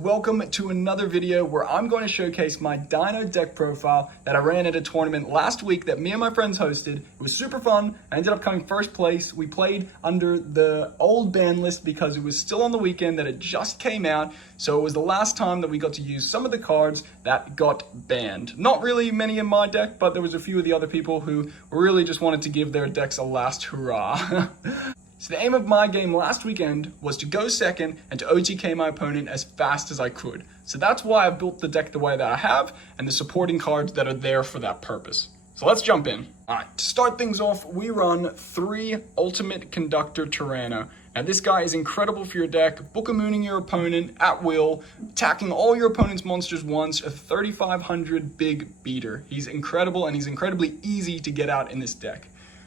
Welcome to another video where I'm going to showcase my Dino deck profile that I ran at a tournament last week that me and my friends hosted. It was super fun. I ended up coming first place. We played under the old ban list because it was still on the weekend that it just came out. So it was the last time that we got to use some of the cards that got banned. Not really many in my deck, but there was a few of the other people who really just wanted to give their decks a last hurrah. So the aim of my game last weekend was to go second and to OTK my opponent as fast as I could. So that's why I built the deck the way that I have and the supporting cards that are there for that purpose. So let's jump in. All right, to start things off, we run 3 Ultimate Conductor Tyranno. Now this guy is incredible for your deck, book-a-mooning your opponent at will, attacking all your opponent's monsters once, a 3500 big beater. He's incredible and he's incredibly easy to get out in this deck.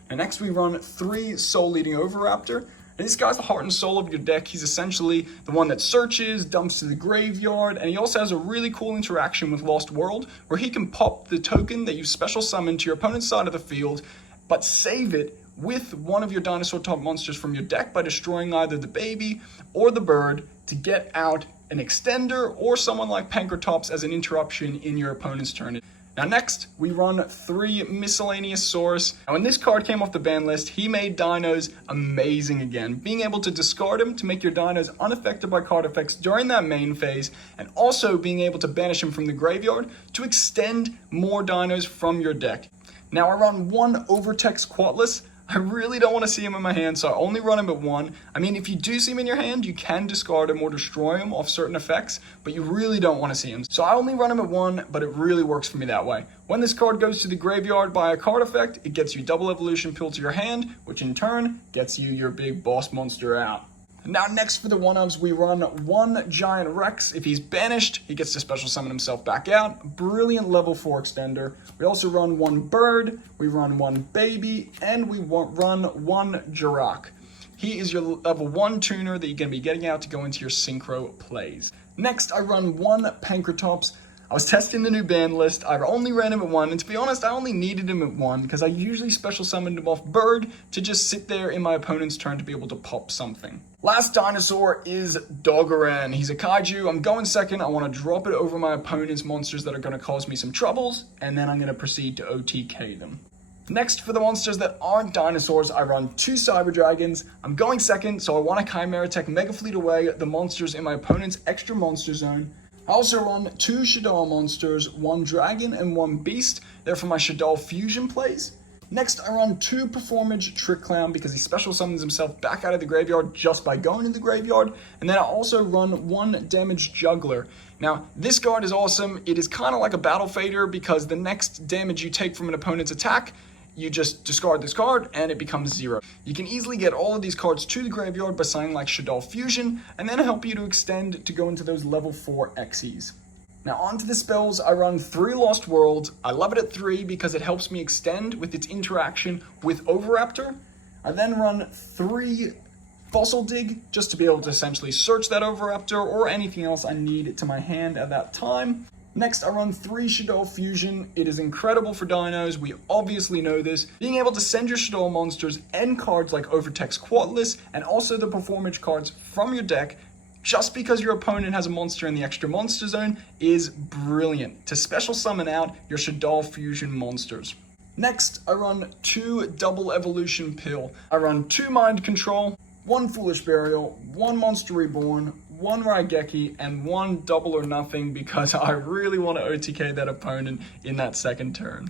And next we run 3 Soul Eating Oviraptor. And this guy's the heart and soul of your deck. He's essentially the one that searches, dumps to the graveyard, and he also has a really cool interaction with Lost World, where he can pop the token that you special summon to your opponent's side of the field, but save it with one of your dinosaur type monsters from your deck by destroying either the baby or the bird to get out an extender or someone like Pankratops as an interruption in your opponent's turn. Now next, we run 3 Miscellaneous Saurus. Now when this card came off the ban list, he made dinos amazing again. Being able to discard him to make your dinos unaffected by card effects during that main phase, and also being able to banish him from the graveyard to extend more dinos from your deck. Now I run 1 Overtext Quatless. I really don't want to see him in my hand, so I only run him at 1. I mean, if you do see him in your hand, you can discard him or destroy him off certain effects, but you really don't want to see him. So I only run him at 1, but it really works for me that way. When this card goes to the graveyard by a card effect, it gets you double evolution pill to your hand, which in turn gets you your big boss monster out. Now next for the 1-ofs, we run 1 Giant Rex. If he's banished, he gets to special summon himself back out. Brilliant level 4 extender. We also run 1 Bird, we run 1 Baby, and we run 1 Jirok. He is your level 1 tuner that you're going to be getting out to go into your synchro plays. Next, I run 1 Pankratops. I was testing the new ban list. I only ran him at 1, and to be honest, I only needed him at 1 because I usually special summoned him off Bird to just sit there in my opponent's turn to be able to pop something. Last dinosaur is Dogoran. He's a kaiju. I'm going second. I want to drop it over my opponent's monsters that are going to cause me some troubles, and then I'm going to proceed to OTK them. Next, for the monsters that aren't dinosaurs, I run 2 Cyber Dragons. I'm going second, so I want to Chimera Tech Mega Fleet away the monsters in my opponent's extra monster zone. I also run 2 Shaddoll monsters, 1 Dragon and 1 Beast. They're for my Shaddoll Fusion plays. Next, I run 2 Performage Trick Clown because he special summons himself back out of the graveyard just by going to the graveyard. And then I also run 1 Damage Juggler. Now, this card is awesome. It is kind of like a Battle Fader because the next damage you take from an opponent's attack, you just discard this card and it becomes 0. You can easily get all of these cards to the graveyard by signing like Shaddoll Fusion, and then help you to extend to go into those level 4 Xyz. Now onto the spells, I run 3 Lost Worlds. I love it at 3 because it helps me extend with its interaction with Oviraptor. I then run 3 Fossil Dig just to be able to essentially search that Oviraptor or anything else I need to my hand at that time. Next, I run 3 Shaddoll Fusion. It is incredible for dinos. We obviously know this. Being able to send your Shaddoll monsters and cards like Overtext Quatless and also the Performage cards from your deck just because your opponent has a monster in the extra monster zone is brilliant to special summon out your Shaddoll Fusion monsters. Next, I run 2 Double Evolution Pill. I run 2 Mind Control, 1 Foolish Burial, 1 Monster Reborn, 1 Raigeki, and 1 Double or Nothing because I really want to OTK that opponent in that second turn.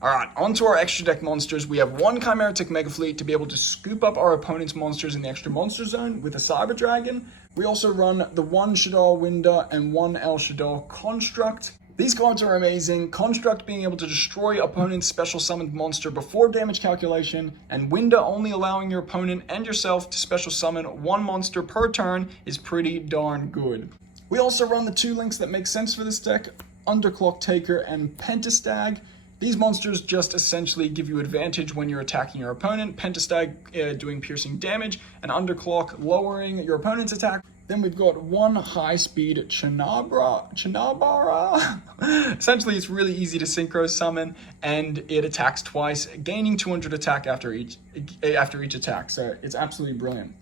Alright, onto our extra deck monsters. We have 1 Chimera Tech Mega Fleet to be able to scoop up our opponent's monsters in the extra monster zone with a Cyber Dragon. We also run the 1 Shaddoll Winder and 1 El Shaddoll Construct. These cards are amazing. Construct being able to destroy opponent's special summoned monster before damage calculation, and Winder only allowing your opponent and yourself to special summon 1 monster per turn is pretty darn good. We also run the 2 links that make sense for this deck, Underclock Taker and Pentastag. These monsters just essentially give you advantage when you're attacking your opponent. Pentastag doing piercing damage, and Underclock lowering your opponent's attack. Then we've got 1 high-speed Chinabara. Essentially, it's really easy to synchro summon, and it attacks twice, gaining 200 attack after each attack. So it's absolutely brilliant.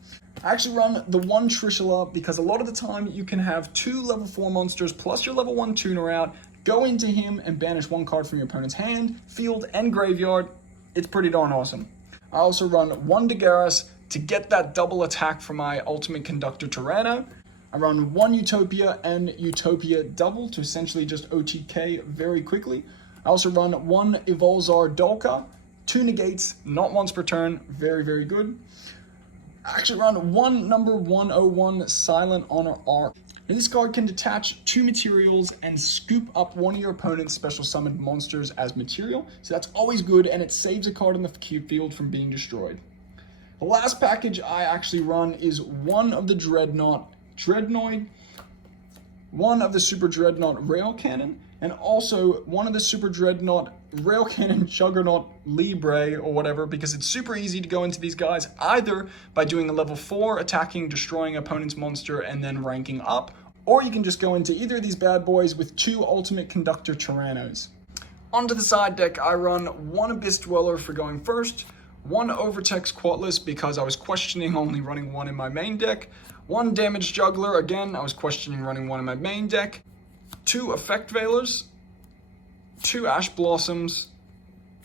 I actually run the one Trishula because a lot of the time you can have 2 level 4 monsters plus your level 1 tuner out, go into him and banish 1 card from your opponent's hand, field, and graveyard. It's pretty darn awesome. I also run 1 Dagaris to get that double attack for my Ultimate Conductor Tyranno. I run 1 Utopia and Utopia double to essentially just OTK very quickly. I also run 1 Evolzar Dolka, 2 negates, not once per turn, very, very good. I actually run 1 number 101 Silent Honor Arc. Now this card can detach 2 materials and scoop up one of your opponent's special summoned monsters as material, so that's always good, and it saves a card in the field from being destroyed. The last package I actually run is 1 of the Dreadnoid, 1 of the Super Dreadnought Rail Cannon, and also 1 of the Super Dreadnought Rail Cannon Juggernaut Libre or whatever, because it's super easy to go into these guys either by doing a level 4 attacking, destroying opponent's monster, and then ranking up, or you can just go into either of these bad boys with 2 Ultimate Conductor Tyrannos. Onto the side deck, I run 1 Abyss Dweller for going first, 1 Overtex Quatless because I was questioning only running 1 in my main deck, 1 Damage Juggler, again, I was questioning running 1 in my main deck, 2 Effect Veilers, 2 Ash Blossoms,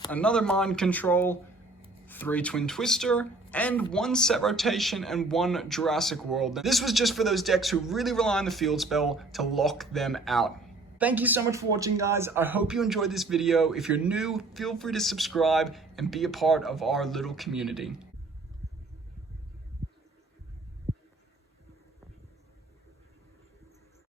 another Mind Control, 3 Twin Twister, and 1 Set Rotation and 1 Jurassic World. This was just for those decks who really rely on the field spell to lock them out. Thank you so much for watching, guys. I hope you enjoyed this video. If you're new, feel free to subscribe and be a part of our little community.